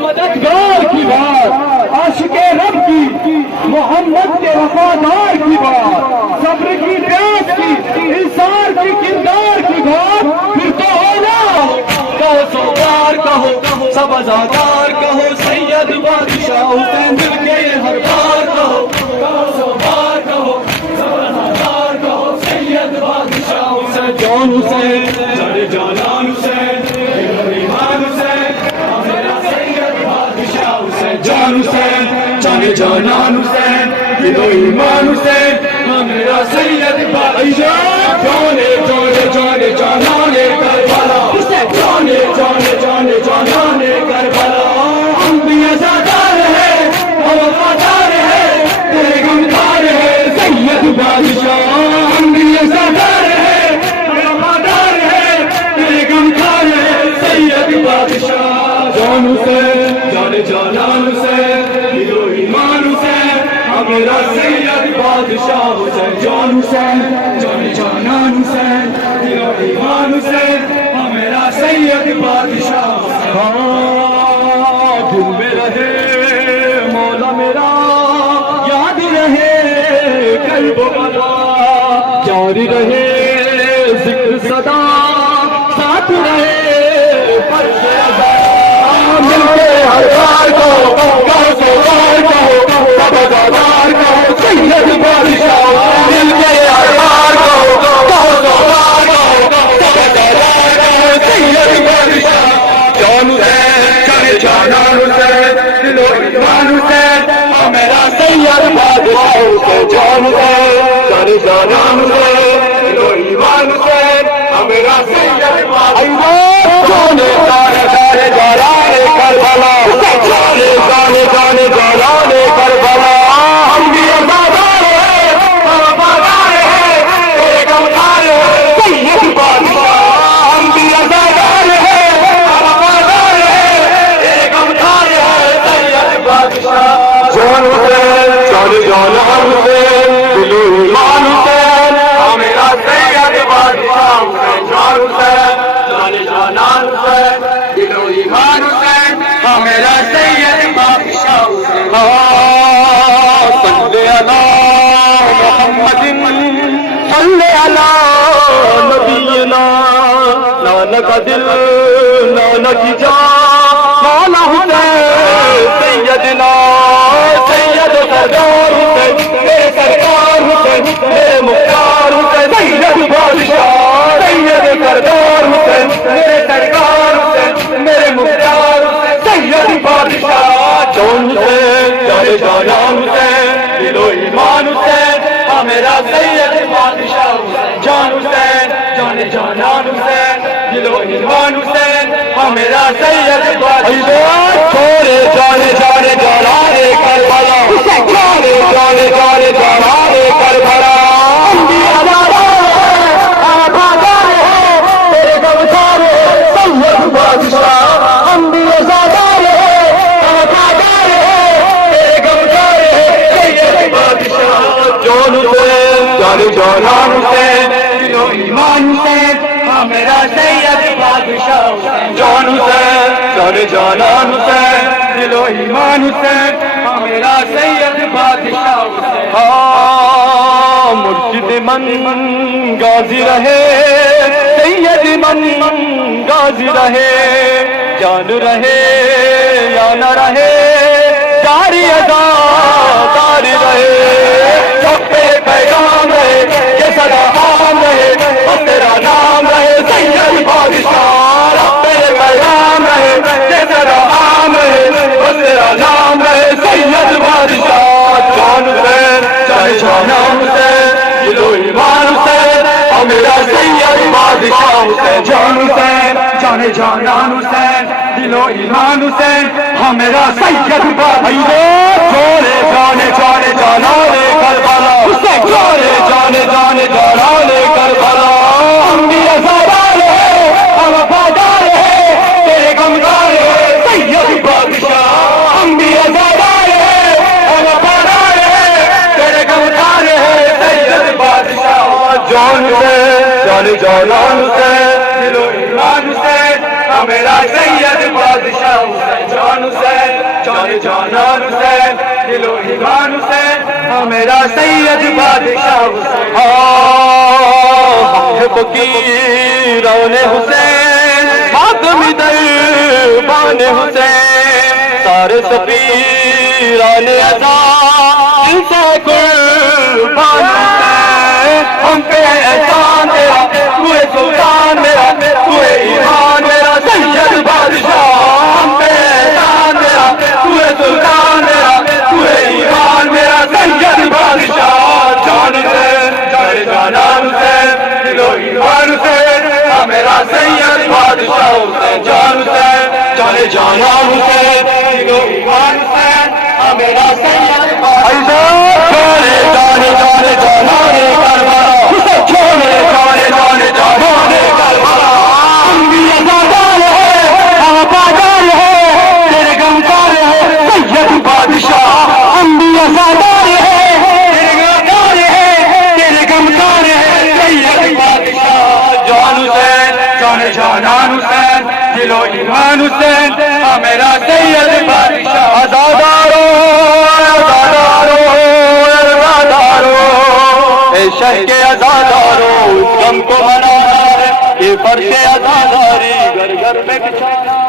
مددگار کی بات، عاشق رب کی، محمد کے وفادار کی بات، صبر کی پیاس کی، انصار کی کردار کی بات، پھر تو ہونا کہو سوگار کہو سب ازادار کہو سید بادشاہ حسین دل کے ہر بار کہو سوگار کہو سب ازادار کہو سید بادشاہ حسین جان حسین جانے جانان حسین ایمان حسین میرا سید بادشاہ حسین جان حسین جانے جانان حسین دل و ایمان حسین میرا سید بادشاہ جانے جانے جانے جانانے کربلا جانے جانے جانے جانانے کربلا ہم بھی ازادار ہیں اور وفادار ہیں تیرے غمخوار ہیں سید بادشاہ ہم بھی ازادار ہیں اور وفادار ہیں تیرے غمخوار ہیں سید بادشاہ جان حسین جانے جانان حسین دل و ایمان حسین میرا سید بادشاہ حسین جان حسین جانے جانان حسین دل و ایمان حسین میرا سید بادشاہ دل میں رہے مولا میرا یاد رہے قلب و بلا جاری رہے ذکر صدا ساتھ رہے فرض ادا مل کے ہر بار کو کہو سوگار کہو سب ازادار کہو سید بادشاہ مل کے ہر بار کو کہو سوگار کہو سب ازادار کہو سید بادشاہ جان حسین جانے جانان حسین دل و ایمان حسین میرا سید بادشاہ حسین جان حسین جانے جانان حسین دل و ایمان حسین میرا سید بادشاہ جانے جانے جانے جانے کربلا جانے جانے جانے جانے کربلا ہم بھی ازادار ہیں وفادار ہیں تیرے غمخوار ہیں سید بادشاہ ہم بھی ازادار ہیں وفادار ہیں تیرے غمخوار ہیں سید بادشاہ جان حسین جانے جانان حسین دل و ایمان حسین میرا سید بادشاہ حسین جان حسین جانے جانان حسین دل و ایمان حسین میرا سید بادشاہ حسین صلی علی محمد صلی علی نبینا نانک دل نانک جان مولا حسین سیدنا سید سردار حسین میرے سرکار حسین میرے مختار حسین سید بادشاہ سید سردار حسین میرے سرکار حسین میرے مختار حسین سید بادشاہ جان حسین جانے جانان حسین دل و ایمان حسین میرا سید بادشاہ حسین جان حسین جانے جانان حسین دل و ایمان حسین میرا سید بادشاہ چھوڑے جانے جانے جانے کربلا جانے جانے جانے جانے کربلا ہم بھی ازادار ہیں وفادار ہیں تیرے غمخوار ہیں سید بادشاہ ہم بھی ازادار ہیں وفادار ہیں تیرے غمخوار ہیں سید بادشاہ جان حسین جانے جانان حسین دل و ایمان حسین میرا سید بادشاہ جان حسین جانے جانان حسین دل و ایمان حسین میرا سید بادشاہ مرشد من غازی رہے سید من غازی رہے جان رہے یا نہ رہے جاری ادا جاری رہے سب پہ پیغام رہے یہ سدا عام رہے اور تیرا نام رہے سید بادشاہ سب پہ پیغام رہے یہ سدا عام رہے اور تیرا نام رہے سید بادشاہ جان حسین جانے جانان حسین دل و ایمان حسین اور میرا سید بادشاہ حسین جان حسین جانے جانان حسین دل و ایمان حسین میرا سید بادشاہ جانے جانے جانے جانے کربلا جانے جانے جانے جانے کربلا ہم بھی ازادار ہیں اور وفادار ہیں تیرے غمخوار ہیں سید بادشاہ ہم بھی ازادار ہیں اور وفادار ہیں تیرے غمخوار ہیں سید بادشاہ جان حسین جانے جانان حسین دل و ایمان حسین میرا سید بادشاہ جان حسین جان جانان حسین دل و ایمان حسین میرا سید بادشاہ حسین ہم ہے فقیران حسین ماتم دربان حسین سارے سفیران عزا ان سے قربان حسین ہم پہ احسان تیرا تو سلطان میرا تو ایمان میرا سید بادشاہ ہم پہ احسان تیرا تو سلطان میرا تو ایمان میرا سید بادشاہ جان حسین جان جانان حسین دل و ایمان حسین میرا سید بادشاہ حسین جان حسین جان جانان حسین دل و ایمان حسین میرا سید بادشاہ جانے جانے جانے جانے کربلا چھوڑے جانے جانے جانے کربلا انبیاء سردار ہے آبادار ہے تیرے غمخوار ہے سید بادشاہ انبیاء سردار ہے تیرے غمخوار ہے تیرے غمخوار ہے سید بادشاہ جان حسین جان جانان حسین دل و ایمان حسین میرا سید بادشاہ آزادارو شہ کے ازادارو غم کو منانا ہے یہ فرش ازاداری گھر گھر میں بچھانا